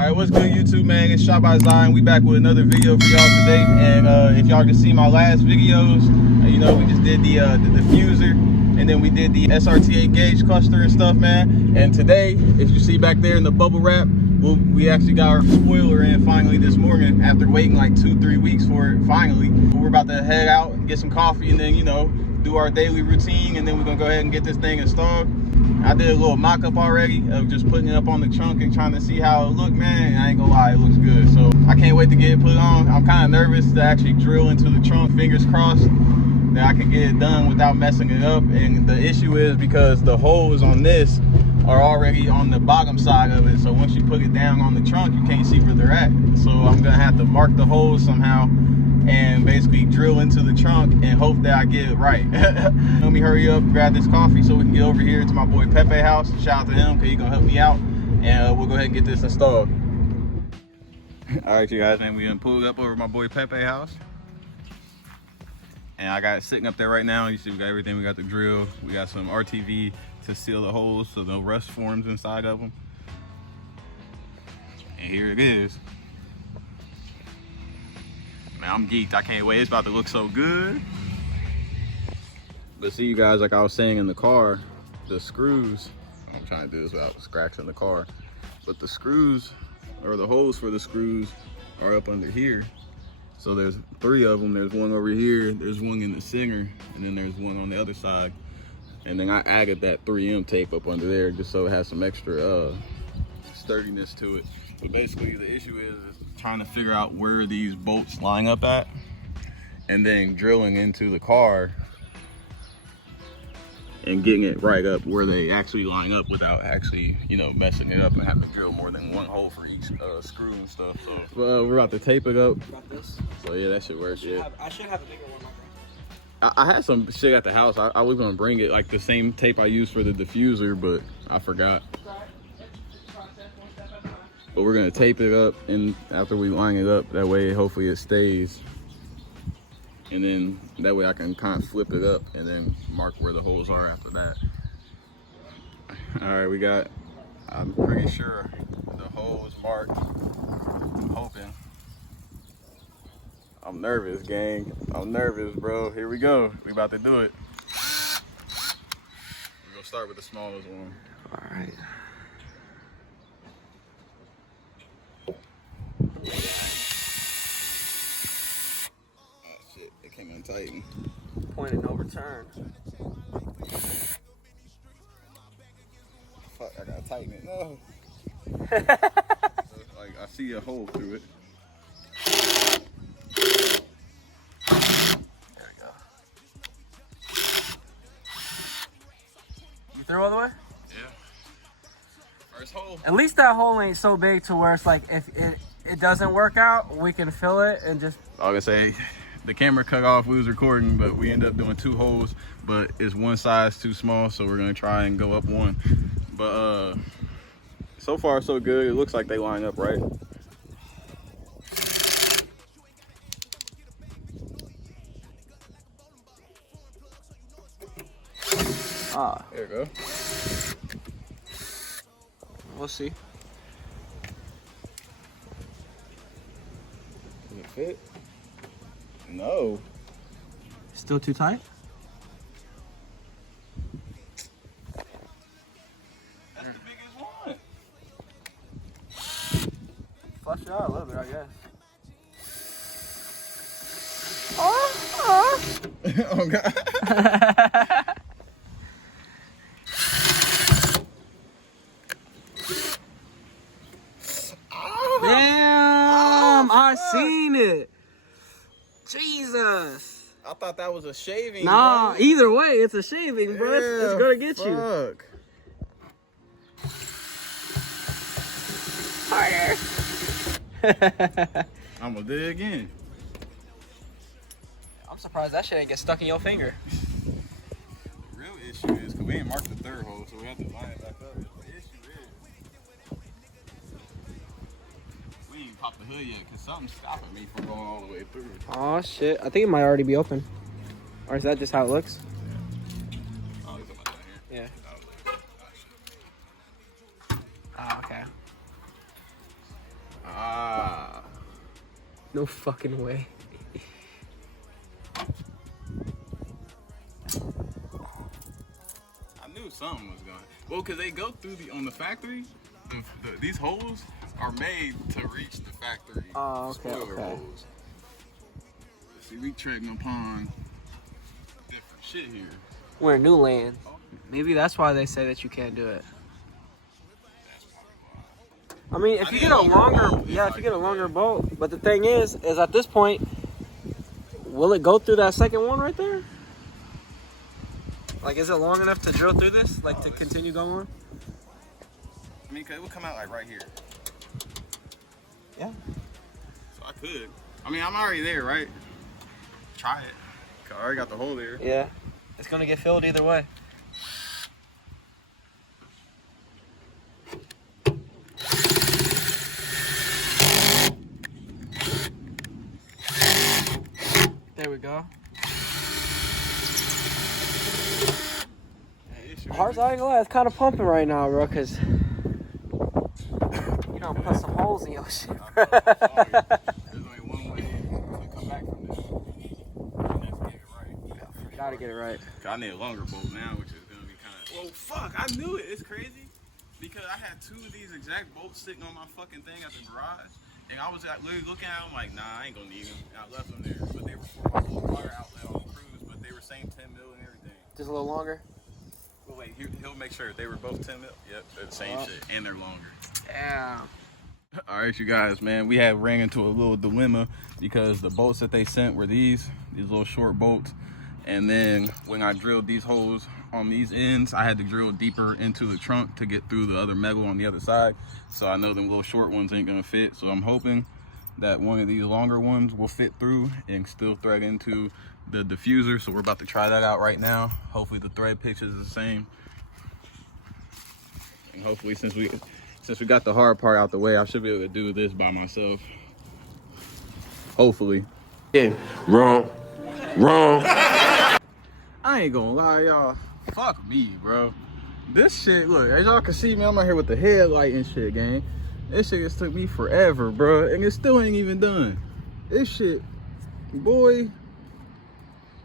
Alright, what's good YouTube, man? It's Shot by Zion. We back with another video for y'all today. And if y'all can see my last videos, you know, we just did the diffuser, and then we did the SRT8 gauge cluster and stuff, man. And today, as you see back there in the bubble wrap, we actually got our spoiler in finally this morning after waiting like 2-3 weeks for it. Finally, we're about to head out and get some coffee, and then, you know, do our daily routine, and then we're gonna go ahead and get this thing installed. I did a little mock-up already of just putting it up on the trunk and trying to see how it looked, man. I ain't gonna lie, it looks good. So I can't wait to get it put on. I'm kind of nervous to actually drill into the trunk, fingers crossed that I can get it done without messing it up. And the issue is because the holes on this are already on the bottom side of it. So once you put it down on the trunk, you can't see where they're at. So I'm gonna have to mark the holes somehow and basically drill into the trunk and hope that I get it right. Let me hurry up, grab this coffee so we can get over here to my boy Pepe house. Shout out to him because he's gonna help me out, and we'll go ahead and get this installed. All right, you guys, man, we done pulled up over my boy Pepe house, and I got it sitting up there right now. You see, we got everything. We got the drill, we got some RTV to seal the holes so no rust forms inside of them, and here it is. Man, I'm geeked. I can't wait. It's about to look so good. But see, you guys, like I was saying in the car, the screws, I'm trying to do this without scratching the car, but the screws, or the holes for the screws, are up under here. So there's 3 of them. There's one over here, there's one in the center, and then there's one on the other side. And then I added that 3M tape up under there just so it has some extra sturdiness to it. But basically the issue is trying to figure out where these bolts line up at, and then drilling into the car and getting it right up where they actually line up without actually, you know, messing it up and having to drill more than one hole for each screw and stuff. So we're about to tape it up. Got this? So yeah, that should work. I should have a bigger one. I had some shit at the house. I was gonna bring it, like the same tape I used for the diffuser, but I forgot. But we're gonna tape it up, and after we line it up, that way hopefully it stays. And then that way I can kind of flip it up and then mark where the holes are after that. All right, we got, I'm pretty sure the hole is marked. I'm hoping. I'm nervous, gang. I'm nervous, bro. Here we go. We about to do it. We're gonna start with the smallest one. All right. It came untightened. Point of no return. Fuck, I gotta tighten it. No. Like, I see a hole through it. There we go. You through all the way? Yeah. First hole. At least that hole ain't so big to where it's like if it doesn't work out, we can fill it and just. I was gonna say, the camera cut off, we was recording, but we ended up doing 2 holes, but it's one size too small, so we're gonna try and go up one. But so far so good. It looks like they line up right. Ah, There we go. we'll see. Does it fit? No. Still too tight? That's the biggest one. Flush it out a little bit, I guess. Oh God. Damn, I seen it. Jesus. I thought that was a shaving. Nah, bro. either way, it's a shaving, bro. It's gonna get you. Fuck. Harder. I'm gonna do it again. I'm surprised that shit ain't get stuck in your finger. The real issue is, because we ain't marked the 3rd hole, so we have to line it back up. The issue is, we ain't popped the hood yet, because something's stopping me from going all the way through. Oh shit, I think it might already be open. Or is that just how it looks? Oh, it's about down here. Yeah. Oh, okay. Ah. No fucking way. I knew something was going. Well, cause they go through on the factory. These holes are made to reach the factory. Oh, okay, spoiler okay. holes. See, we treading upon different shit here. We're in new land. Maybe that's why they say that you can't do it. I mean, if you get a longer, if you get a longer bolt. But the thing is at this point, will it go through that second one right there? Like, is it long enough to drill through this? Like, to continue going? I mean, cause it would come out like right here. Yeah. So I could. I mean, I'm already there, right? Try it. Cause I already got the hole there. Yeah. It's gonna get filled either way. There we go. Hearts, I ain't gonna lie, it's kind of pumping right now, bro, because you know, put some holes in your shit, bro. There's only one way to come back from this. And that's get it right. Yeah, gotta get it right. I need a longer bolt now, which is gonna be kind of. Well, fuck! I knew it. It's crazy because I had two of these exact bolts sitting on my fucking thing at the garage, and I was literally looking at them like, nah, I ain't gonna need them. And I left them there, but they were for my little water outlet on the cruise, but they were same 10 mil and everything. Just a little longer. Well, wait, he'll make sure they were both 10 mil. Yep, they're the same shit, and they're longer. Damn. All right, you guys, man, we had ran into a little dilemma because the bolts that they sent were these little short bolts. And then when I drilled these holes on these ends, I had to drill deeper into the trunk to get through the other metal on the other side. So I know them little short ones ain't gonna fit. So I'm hoping that one of these longer ones will fit through and still thread into the diffuser. So we're about to try that out right now. Hopefully the thread pitch is the same. And hopefully since we got the hard part out the way, I should be able to do this by myself. Hopefully. Yeah, wrong. I ain't gonna lie, y'all. Fuck me, bro. This shit, look, as y'all can see me, I'm out here with the headlight and shit, gang. This shit just took me forever, bro, and it still ain't even done. This shit, boy,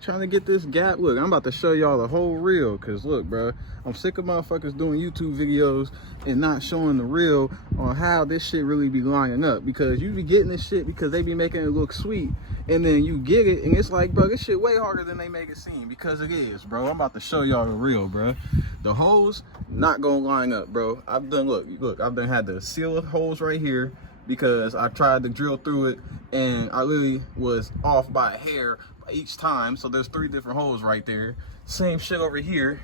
trying to get this gap. Look, I'm about to show y'all the whole reel, cause look, bro, I'm sick of motherfuckers doing YouTube videos and not showing the reel on how this shit really be lining up, because you be getting this shit because they be making it look sweet, and then you get it and it's like, bro, this shit way harder than they make it seem, because it is, bro. I'm about to show y'all the reel, bro. The holes not gonna line up, bro. I've done, look, I've done had to seal the holes right here because I tried to drill through it and I literally was off by a hair each time. So there's 3 different holes right there. Same shit over here.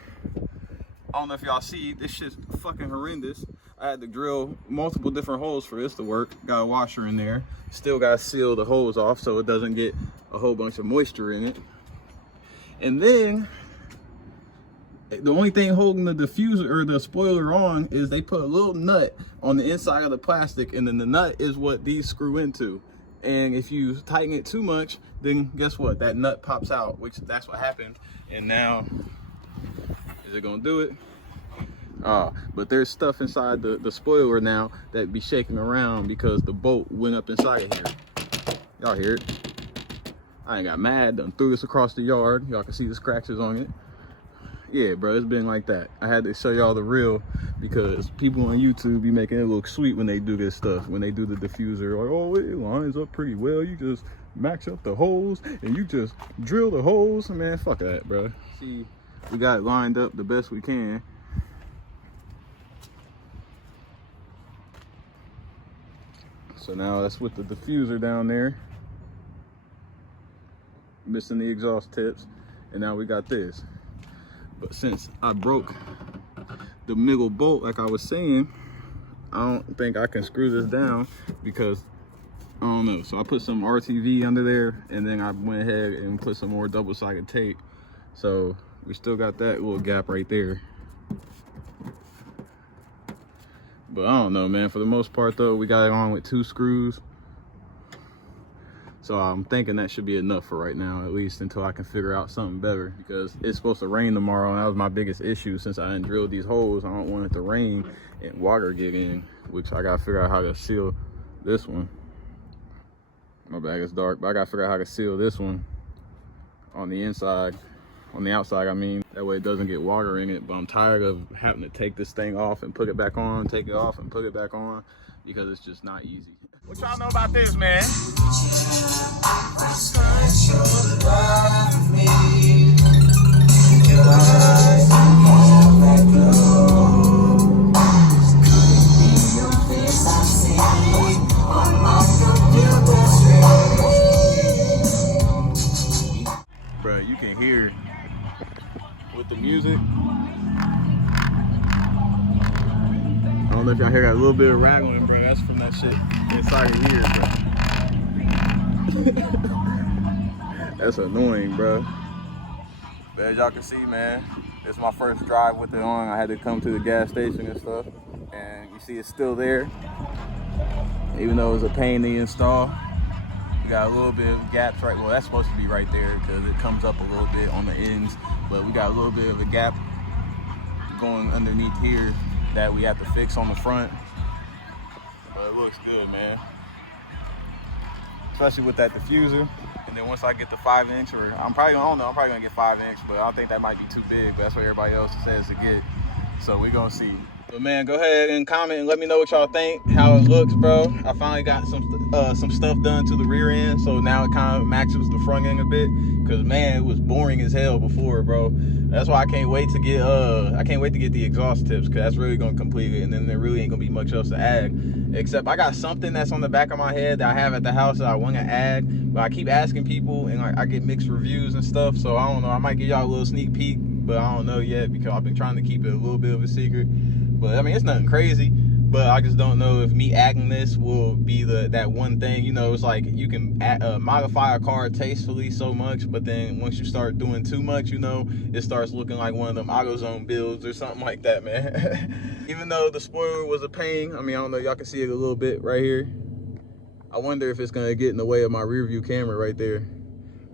I don't know if y'all see, this shit's fucking horrendous. I had to drill multiple different holes for this to work. Got a washer in there. Still gotta seal the hose off so it doesn't get a whole bunch of moisture in it. And then the only thing holding the diffuser or the spoiler on is they put a little nut on the inside of the plastic, and then the nut is what these screw into. And if you tighten it too much, then guess what? That nut pops out, which that's what happened. And now, is it gonna do it? But there's stuff inside the spoiler now that be shaking around because the bolt went up inside of here. Y'all hear it? I ain't got mad, done threw this across the yard. Y'all can see the scratches on it. Yeah, bro, it's been like that. I had to show y'all the real because people on YouTube be making it look sweet when they do this stuff. When they do the diffuser, like, oh, it lines up pretty well. You just max up the holes and you just drill the holes. Man, fuck that, bro. See, we got it lined up the best we can. So now that's with the diffuser down there, missing the exhaust tips, and now we got this. But since I broke the middle bolt, like I was saying, I don't think I can screw this down because I don't know. So I put some RTV under there, and then I went ahead and put some more double-sided tape. So we still got that little gap right there. But I don't know, man. For the most part, though, we got it on with 2 screws. So I'm thinking that should be enough for right now, at least until I can figure out something better, because it's supposed to rain tomorrow, and that was my biggest issue. Since I didn't drill these holes, I don't want it to rain and water get in, which I gotta figure out how to seal this one. My bag is dark, but I gotta figure out how to seal this one on the inside, on the outside, I mean. That way it doesn't get water in it, but I'm tired of having to take this thing off and put it back on, take it off and put it back on, because it's just not easy. What y'all know about this, man? Bro, you can hear with the music. I don't know if y'all hear that little bit of rattling, bro. That's from that shit inside of here, bro. That's annoying, bro. But as y'all can see, man, it's my first drive with it on. I had to come to the gas station and stuff. And you see it's still there. Even though it was a pain to install. We got a little bit of gaps right, well that's supposed to be right there because it comes up a little bit on the ends. But we got a little bit of a gap going underneath here that we have to fix on the front. But it looks good, man. Especially with that diffuser. And then once I get the 5-inch, or I'm probably gonna get 5-inch, but I don't think that might be too big, but that's what everybody else says to get. So we gonna see. But man, go ahead and comment and let me know what y'all think, how it looks, bro. I finally got some stuff done to the rear end, so now it kind of matches the front end a bit. Cause man, it was boring as hell before, bro. That's why I can't wait to get the exhaust tips, cause that's really gonna complete it, and then there really ain't gonna be much else to add. Except I got something that's on the back of my head that I have at the house that I want to add, but I keep asking people and I get mixed reviews and stuff. So I don't know. I might give y'all a little sneak peek, but I don't know yet because I've been trying to keep it a little bit of a secret. But I mean, it's nothing crazy, but I just don't know if me adding this will be that one thing. You know, it's like you can modify a car tastefully so much, but then once you start doing too much, you know, it starts looking like one of them AutoZone builds or something like that, man. Even though the spoiler was a pain, I mean, I don't know, y'all can see it a little bit right here. I wonder if it's gonna get in the way of my rear view camera right there.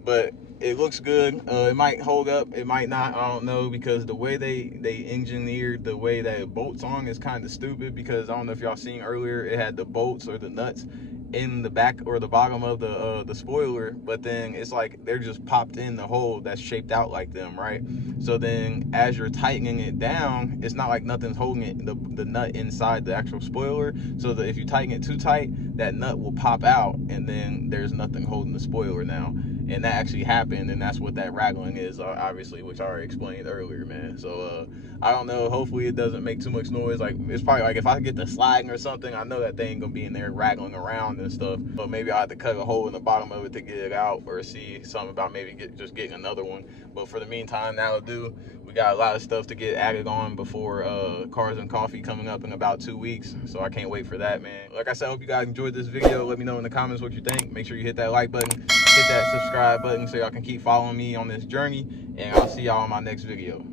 But it looks good. It might hold up, it might not, I don't know, because the way they engineered the way that it bolts on is kind of stupid, because I don't know if y'all seen earlier, it had the bolts or the nuts in the back or the bottom of the spoiler, but then it's like they're just popped in the hole that's shaped out like them, right? So then as you're tightening it down, it's not like nothing's holding it, the nut inside the actual spoiler, so that if you tighten it too tight, that nut will pop out and then there's nothing holding the spoiler now. And that actually happened, and that's what that rattling is, obviously, which I already explained earlier, man. So I don't know, hopefully it doesn't make too much noise. Like, it's probably like if I get the sliding or something, I know that thing gonna be in there rattling around and stuff, but maybe I'll have to cut a hole in the bottom of it to get it out, or see something about maybe just getting another one. But for the meantime, that'll do. We got a lot of stuff to get added on before Cars and Coffee coming up in about 2 weeks, so I can't wait for that, man. Like I said, I hope you guys enjoyed this video. Let me know in the comments what you think. Make sure you hit that like button, hit that subscribe button so y'all can keep following me on this journey, and I'll see y'all in my next video.